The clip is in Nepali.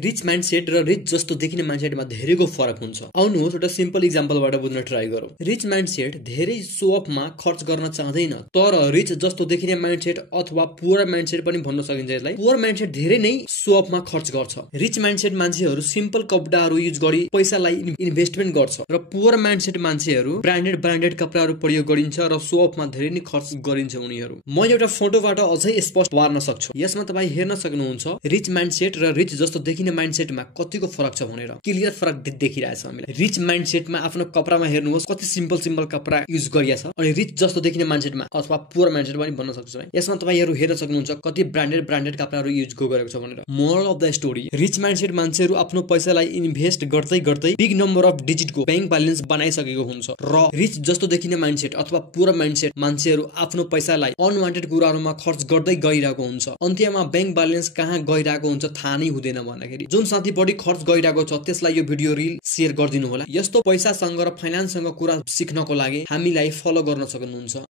रिच माइन्डसेट र रिच जस्तो देखिने माइन्डसेटमा धेरैको फरक हुन्छ। आउनुहोस् एउटा सिम्पल इक्जाम्पलबाट बुझ्न ट्राई गरौँ। रिच माइन्डसेट धेरै सो अफमा खर्च गर्न चाहदैन, तर रिच जस्तो देखिने माइन्डसेट अथवा पुअर माइन्डसेट पनि भन्न सकिन्छ यसलाई। पुअर माइन्डसेट धेरै नै सो अफमा खर्च गर्छ। रिच माइन्डसेट मान्छेहरू सिम्पल कपडाहरू युज गरी पैसालाई इन्भेस्टमेन्ट गर्छ र पुअर माइन्डसेट मान्छेहरू ब्रान्डेड कपडाहरू प्रयोग गरिन्छ र सो अफमा धेरै नै खर्च गरिन्छ उनीहरू। म एउटा फोटोबाट अझै स्पष्ट पार्न सक्छु। यसमा तपाईँ हेर्न सक्नुहुन्छ रिच माइन्डसेट र रिच जस्तो देखिने माइन्डसेटमा कतिको फरक छ भनेर। क्लियर फरक देखिरहेछ हामीलाई। रिच माइन्डसेटमा आफ्नो कपडामा हेर्नुहोस् कति सिम्पल कपडा युज गरिया छ, अनि रिच जस्तो देखिने माइन्डसेटमा अथवा पुअर माइन्डसेट पनि भन्न सक्छु है, यसमा तपाईहरु हेर्न सक्नुहुन्छ कति ब्रान्डेड कपडाहरू युज गरेको छ भनेर। Moral of the story, rich mindset मान्छेहरू आफ्नो पैसालाई इन्भेस्ट गर्दै big number of डिजिटको bank balance बनाइसकेको हुन्छ र रिच जस्तो देखिने माइन्डसेट अथवा पुअर माइन्डसेट मान्छेहरू आफ्नो पैसालाई अनवान्टेड कुराहरूमा खर्च गर्दै गइरहेको हुन्छ। अन्त्यमा बैंक ब्यालेन्स कहाँ गइरहेको हुन्छ थाहा नै हुँदैन। भन्दाखेरि जुन साथी बढी खर्च गइरहेको छ त्यसलाई यो भिडियो रिल शेयर गरिदिनु होला। यस्तो पैसासँग र फाइनान्ससँग कुरा सिक्नको लागि हामीलाई फलो गर्न सक्नुहुन्छ।